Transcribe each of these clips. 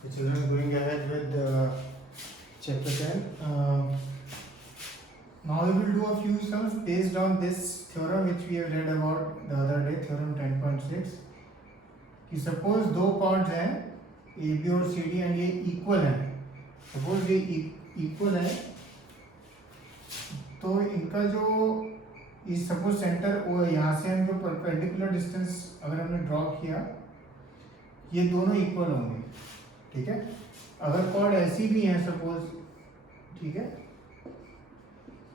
The children going ahead with chapter 10. Now we will do a few sums based on this theorem which we have read about the other day, theorem 10.6. कि suppose दो chords हैं A B और C D and ये equal हैं. Suppose ये equal है तो इनका जो इस सपोज सेंटर वो यहाँ से हम जो परपेंडिकुलर डिस्टेंस अगर हमने ड्रॉ किया ये दोनों इक्वल होंगे. ठीक है. अगर कॉर्ड ऐसी भी हैं सपोज, ठीक है,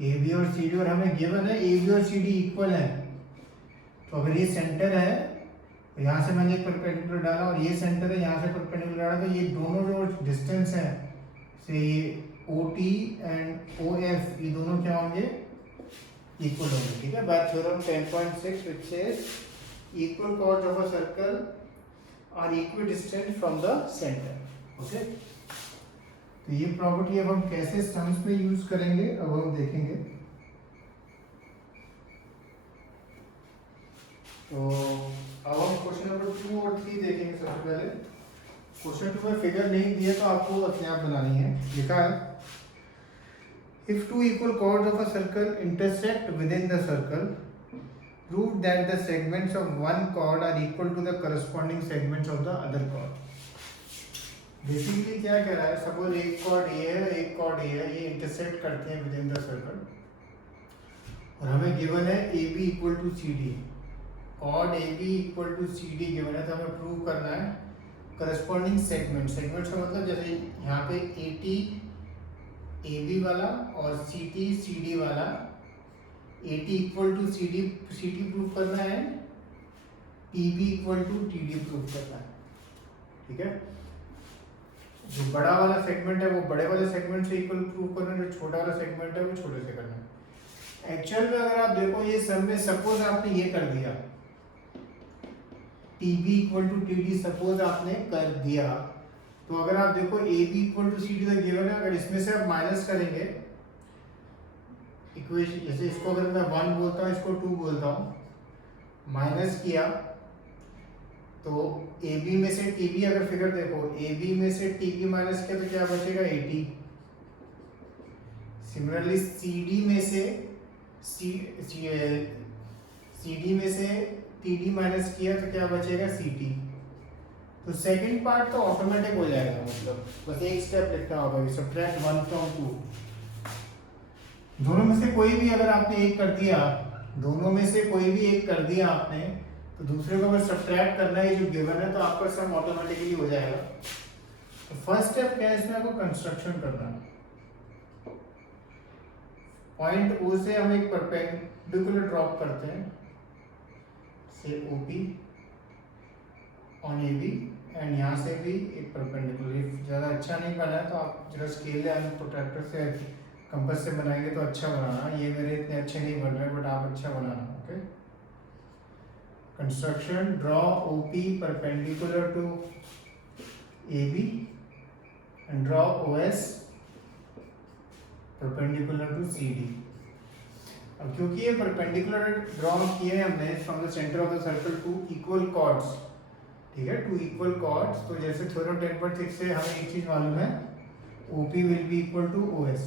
ए बी और सी डी और हमें गिवन है ए बी और सी डी इक्वल है, तो अगर ये सेंटर है यहाँ से मैंने एक परपेंडिकुलर डाला और ये सेंटर है यहाँ से परपेंडिकुलर डाला, तो ये दोनों जो डिस्टेंस है से ये O T and O F ये दोनों क्या होंगे, इक्वल होंगे. ठीक है. By theorem 10.6 which says equal chords of a circle are equidistant from the center. Okay. तो ये प्रॉपर्टी अब हम कैसे सम्स में यूज करेंगे अब हम देखेंगे. तो अब हम क्वेश्चन नंबर 2 और 3 देखेंगे. सबसे पहले क्वेश्चन 2 में फिगर नहीं दिया तो आपको अपने आप बनानी है. लिखा है if two equal chords of a circle intersect within the circle, prove that the segments of one chord are equal to the corresponding segments of the other chord. Basically क्या कह रहा है, सपोज एक कॉर्ड ए है एक chord A है, ये intersect करते हैं विद इन द सर्कल और हमें गिवन है A B equal to C D. Chord A B equal to C D given है तो हमें प्रूव करना है करस्पॉन्डिंग सेगमेंट. सेगमेंट्स का मतलब जैसे यहाँ पे ए टी ए बी वाला और सी टी सी डी वाला, A T equal to C T prove करना है, T B equal to T D prove करना है. ठीक है. जो बड़ा वाला सेगमेंट है वो बड़े वाले सेगमेंट से इक्वल प्रूव करना है, जो छोटा वाला सेगमेंट है वो छोटे से करना है. एक्चुअल में अगर आप देखो ये सब में सपोज आपने ये कर दिया T B equal to T D, suppose आपने कर दिया, तो अगर आप देखो A B equal to C D तक गिवन है, अगर इसमें से आप माइनस करेंगे इक्वेशन, जैसे इसको अगर मैं 1 बोलता हूँ इसको 2 बोलता हूँ, माइनस किया तो ए बी में से टी बी अगर फिगर देखो ए बी में से टी बी माइनस किया तो क्या बचेगा 80. सिमिलरली सी डी में से सी डी में से टी डी माइनस किया तो क्या बचेगा सी टी. तो सेकंड पार्ट तो ऑटोमेटिक हो जाएगा, मतलब बस एक स्टेप लिखना होगा, सबट्रैक्ट 1 फ्रॉम 2. दोनों में से कोई भी अगर आपने एक कर दिया, दोनों में से कोई भी एक कर दिया आपने, तो दूसरे को अगर सबट्रैक्ट करना है जो गिवन है तो आपका सम ऑटोमेटिकली हो जाएगा. तो फर्स्ट स्टेप क्या है इसमें, आपको कंस्ट्रक्शन करना है. पॉइंट ओ से हम एक परपेंडिकुलर ड्रॉप करते हैं से OP on A B and यहाँ से भी एक परपेंडिकुलर. ज़्यादा अच्छा नहीं बना है तो आप जरा स्केल एंड प्रोट्रैक्टर से कंपास से बनाएंगे तो अच्छा बनाना. ये मेरे इतने अच्छे नहीं बन रहे बट आप अच्छा बनाना. Okay. Construction draw O P perpendicular to A B and draw O S perpendicular to C D. अब क्योंकि ये परपेंडिकुलर ड्रॉ किए हमने from the centre of the circle to equal chords, ठीक है, टू इक्वल कॉर्ड्स, तो जैसे theorem 10.6 से हमें एक चीज मालूम है OP will be equal to OS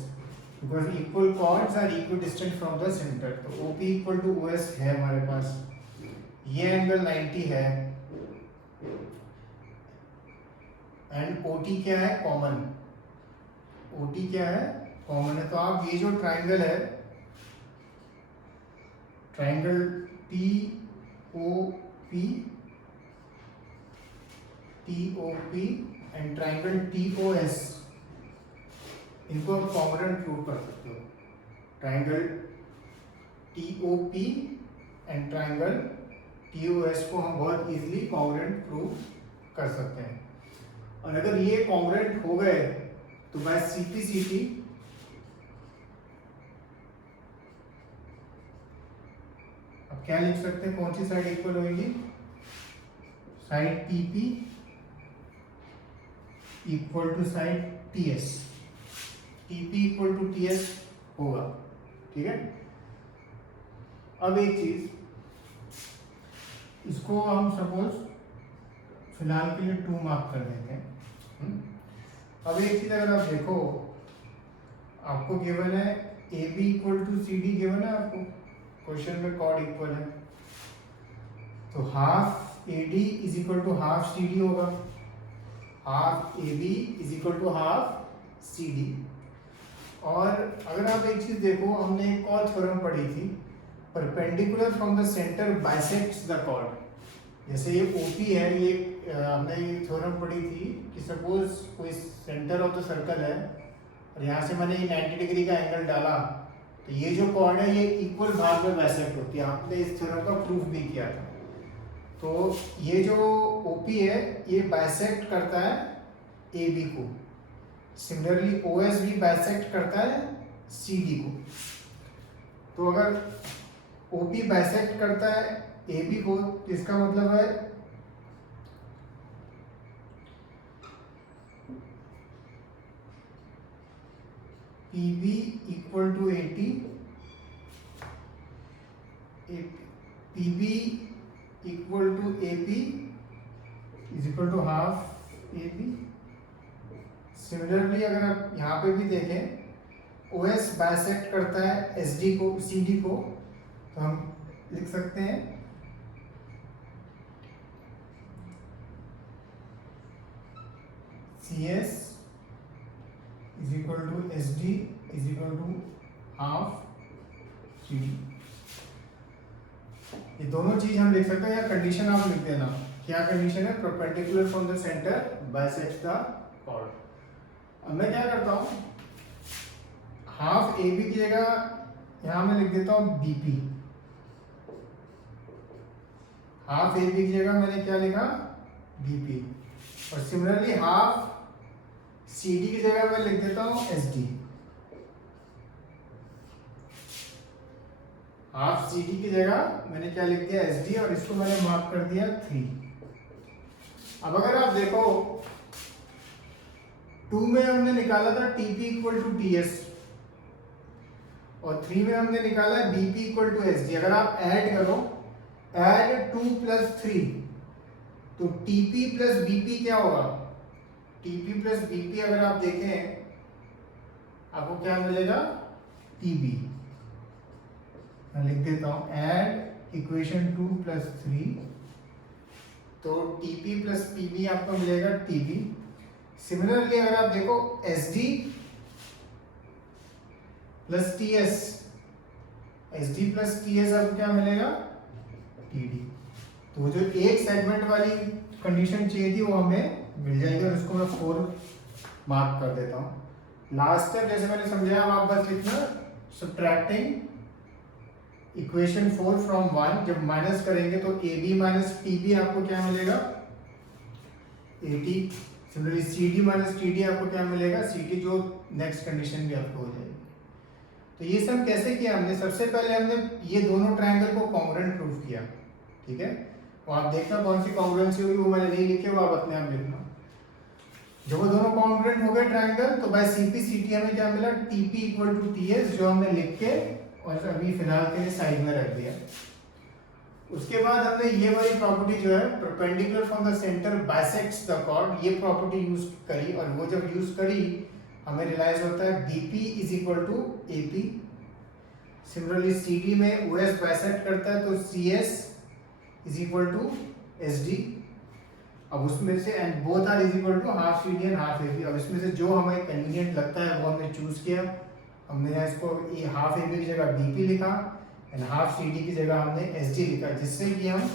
because equal chords are equidistant from the centre. तो OP इक्वल टू OS है हमारे पास. ये एंगल 90 है एंड OT क्या है, कॉमन. OT क्या है, कॉमन है. तो आप ये जो ट्राइंगल है, triangle TOP and triangle TOS, इनको आप कॉम्पोनेंट प्रूव कर सकते हो. Triangle TOP and triangle TOS को हम बहुत इजीली कॉम्पोनेंट प्रूव कर सकते हैं. और अगर ये कॉम्पोनेंट हो गए तो बाय CP अब क्या लिख सकते हैं, कौन सी साइड इक्वल होगी, side TP equal to side TS. TP equal to TS होगा. ठीक है. अब एक चीज, इसको हम सपोज फिलहाल के लिए 2 मार्क कर देते हैं. अब एक चीज अगर आप देखो, आपको गिवन है A B equal to C D, given है आपको क्वेश्चन में कॉर्ड इक्वल है, तो half A D is equal to half C D होगा, half A B is equal to half C D. और अगर आप एक चीज देखो, हमने एक और थ्योरम पढ़ी थी, perpendicular from the centre bisects the chord. जैसे ये ओपी है, ये हमने ये थ्योरम पढ़ी थी कि सपोज कोई सेंटर ऑफ द सर्कल है और यहाँ से मैंने 90 डिग्री का एंगल डाला, तो ये जो कॉर्ड है ये इक्वल भाग में बाइसेक्ट होती है। आपने इस थ्योरम का प्रूफ भी किया था। तो ये जो ओपी है ये बाइसेक्ट करता है ए बी को, सिमिलरली ओ एस भी बाइसेक्ट करता है सी डी को। तो अगर ओपी बाइसेक्ट करता है ए बी को, तो इसका मतलब है P B equal to A T, P B equal to A P is equal to half A B. Similarly अगर आप यहाँ पे भी देखें, ओ एस बाइसेक्ट करता है एस डी को, सी डी को, तो हम लिख सकते हैं C S is equal to S D is equal to half C D. ये दोनों चीज हम लिख सकते हैं, या कंडीशन आप लिख देना। क्या कंडीशन है? Perpendicular from the centre bisects the chord. अब मैं क्या करता हूँ, हाफ ए बी की जगह यहां मैं लिख देता हूं B P. Half A B की जगह मैंने क्या लिखा? B P. और सिमिलरली हाफ सी डी की जगह मैं लिख देता हूं S D. Half C D की जगह मैंने क्या लिख दिया? एस डी, और इसको मैंने मार्क कर दिया 3। अब अगर आप देखो 2 में हमने निकाला था टीपी इक्वल टू टीएस, और 3 में हमने निकाला BP equal to S D. अगर आप ऐड करो, ऐड 2 प्लस 3, तो टीपी प्लस बीपी क्या होगा? टीपी प्लस बीपी अगर आप देखें, आपको क्या मिलेगा? टीबी। मैं लिख देता हूं ऐड इक्वेशन 2 प्लस 3, तो टीपी प्लस पीबी आपको मिलेगा टीबी। सिमिलरली अगर आप देखो S D plus T S, S D plus T S आपको क्या मिलेगा? T D. तो जो एक सेगमेंट वाली कंडीशन चाहिए थी वो हमें मिल जाएगी, और उसको मैं 4 मार्क कर देता हूँ। लास्ट स्टेप जैसे मैंने समझाया, आप बस लिखना सब्ट्रैक्टिंग इक्वेशन 4 फ्रॉम 1। जब माइनस करेंगे तो A B minus T B आपको क्या मिलेगा? A T. Similarly C D minus T D आपको क्या मिलेगा? सी टी, जो नेक्स्ट कंडीशन भी आपको हो जाएगी। तो ये सब कैसे किया हमने? सबसे पहले हमने ये दोनों ट्रायंगल को कॉन्ग्रुएंट प्रूफ किया, ठीक है। वो आप देखना कौन सी कॉन्ग्रुएंसी होगी, वो मैंने नहीं लिखे, वो आप अपने आप लिखना। जब वो दोनों कॉन्ग्रुएंट हो गए ट्रायंगल, तो बाय सीपी सीटी हमें क्या मिला? टीपी इक्वल टू टीएस, जो हमने लिख के और अभी फिलहाल के लिए साइड में रख दिया। उसके बाद हमने ये वाली प्रॉपर्टी जो है, perpendicular from the centre bisects the chord, ये प्रॉपर्टी यूज करी, और वो जब यूज करी हमें रियलाइज होता है BP is equal to AP. Similarly CD में ओएस बाइसेक्ट करता है, तो CS is equal to SD. अब उसमें से and both are is equal to half CD and half AP. अब इसमें से जो हमें कन्वीनियंट लगता है वो हमने चूज किया। हमने यहाँ इसको ये हाफ एपी की जगह बीपी लिखा, एंड हाफ सीडी की जगह हमने एसडी लिखा, जिससे कि हम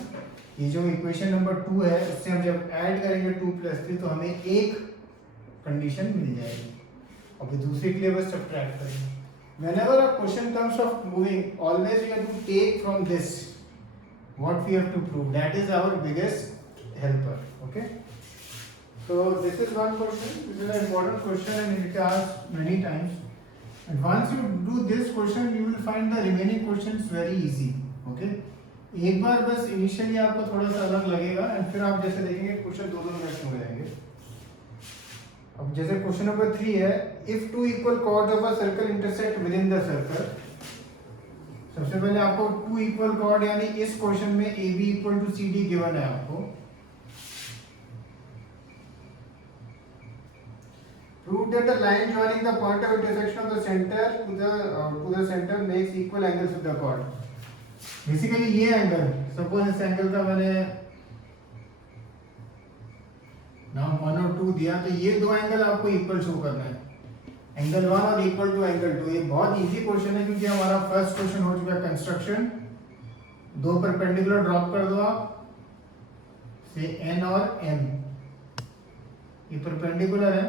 ये जो इक्वेशन नंबर 2 है उससे हम जब ऐड करेंगे 2 प्लस 3, तो हमें एक कंडीशन मिल जाएगी। अब दूसरे के लिए बस सब्ट्रैक्ट करेंगे। Whenever a question comes of moving, always we have to take from this what we have to prove. That is our biggest helper. Okay. So this is one question. This is an important question and it is asked many times. And once you do this question, you will find the remaining questions very easy. Okay. एक बार बस initially आपको थोड़ा सा अलग लगेगा, and फिर आप जैसे देखेंगे क्वेश्चन 2-2 मिनट में हो जाएंगे। अब जैसे क्वेश्चन नंबर 3 है, if two equal chords of a circle intersect within the circle. सबसे पहले आपको 2 इक्वल कॉर्ड, यानी इस क्वेश्चन में A B equal to C D given है आपको। Prove that the line joining the point of intersection of the center to the center makes equal angles with the chord. Basically ये angle, suppose इस angle का मैंने नाम 1 और 2 दिया, तो ये दो एंगल आपको इक्वल शो करना है, एंगल 1 और इक्वल टू एंगल 2। ये बहुत इजी क्वेश्चन है क्योंकि हमारा फर्स्ट क्वेश्चन हो चुका है कंस्ट्रक्शन। दो परपेंडिकुलर ड्रॉप कर दो आप, से n और m, ये परपेंडिकुलर है।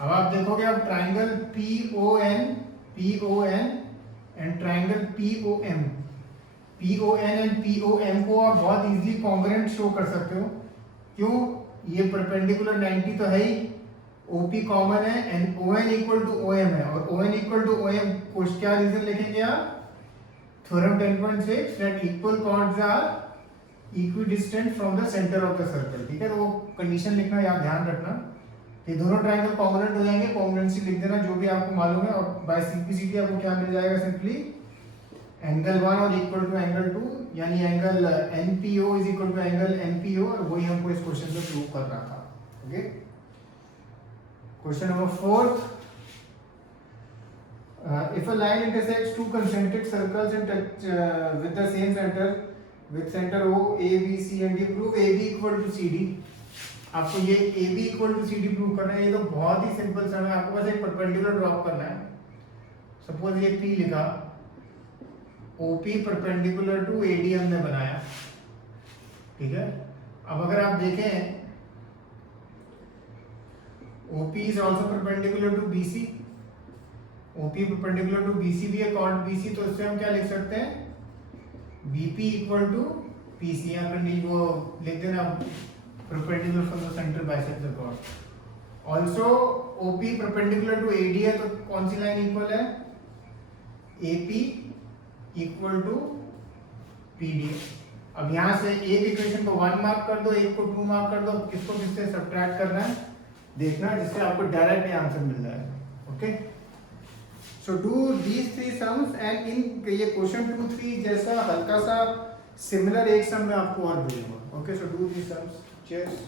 अब आप देखोगे अब triangle PON and triangle POM and POM को आप बहुत इजीली कॉन्ग्रुएंट शो कर सकते हो। क्यों? ये परपेंडिकुलर 90 तो है ही, OP कॉमन है and ON equal to OM है, और ON इक्वल टू OM को क्या रीजन लिखेंगे आप? Theorem 10.6 that equal chords are equidistant from the centre of the circle. ठीक है, तो वो कंडीशन लिखना याद ध्यान रखना। ये दोनों ट्रायंगल कॉम्पोनेंट हो जाएंगे, कॉम्पोनेंट्स लिख देना जो भी आपको मालूम है, और बाय सिंप्लिसिटी आपको क्या मिल जाएगा? सिंपली एंगल 1 और इक्वल टू एंगल 2, यानी angle NPO is equal to angle NPO, और वही हमको इस क्वेश्चन में प्रूव करना था। Okay, question number 4, if a line intersects two concentric circles and touch with the same center with center O, A, B, C and D, prove AB equal to CD। आपको ये AB equal to CD prove करना है। ये तो बहुत ही simple सा है, आपको बस एक परपेंडिकुलर ड्रॉप करना है। सपोज ये P लिखा, OP परपेंडिकुलर टू AD हमने बनाया। ठीक है, अब अगर आप देखें OP is also perpendicular to BC, OP perpendicular to BC भी है, कॉर्ड BC, तो इससे हम क्या लिख सकते हैं? BP equal to PC। यहाँ पर वो लिख देना, perpendicular from the centre bisect the chord. Also OP perpendicular to AD है, तो कौन सी लाइन इक्वल है? AP equal to PD। अब यहाँ से एक इक्वेशन को 1 मार्क कर दो, एक को 2 मार्क कर दो, किसको किससे सब्ट्रैक्ट करना है देखना, जिससे आपको डायरेक्ट आंसर मिल जाएगा। Okay, so do these 3 sums and in ये क्वेश्चन 2, 3 जैसा हल्का सा सिमिलर एक सम मैं आपको और दूंगा। Okay, so do these sums. Cheers.